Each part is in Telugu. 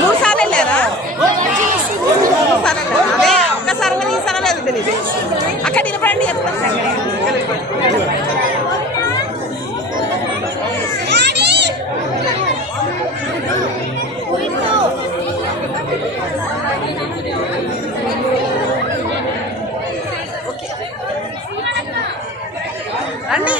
మూడు సార్లు వెళ్ళారా? అదే ఒక్కసారి తీసారా లేదు తెలియదు. అక్కడ నిలబడండి చెప్తాను. రండి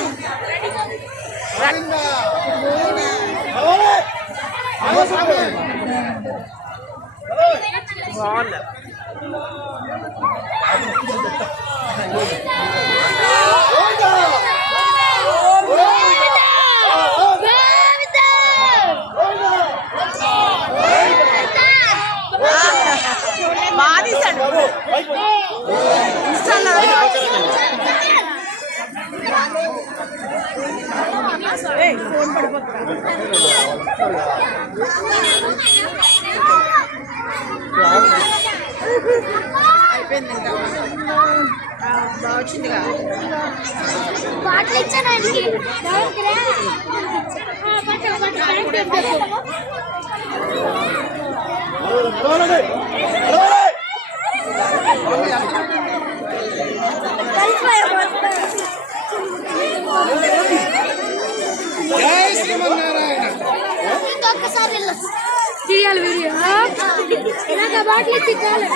బాగున్నా. బాగా తీసాడు. ఫోన్ పడిపోతుంది. అయిపోయింది ఇంకా బాగా వచ్చిందిగా. తీయాలి వీడియో నాకు ఆ బాటిల్ ఇచ్చి చాలు.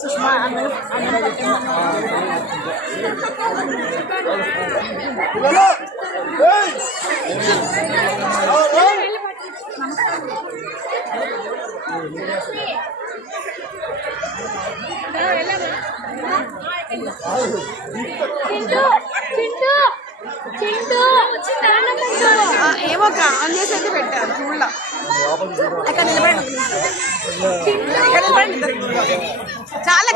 సుష్మా ఏమో ఆన్ చేసి అయితే పెట్టారు చూడ. అక్కడ నిలబడి చాలా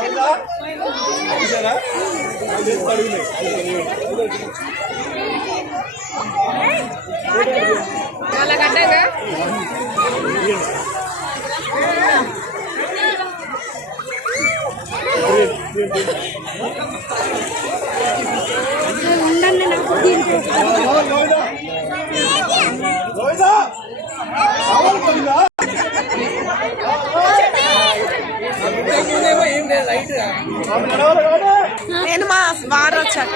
చాలా గడ్డగా ఉండండి నాకు నేను మా వారు వచ్చాను.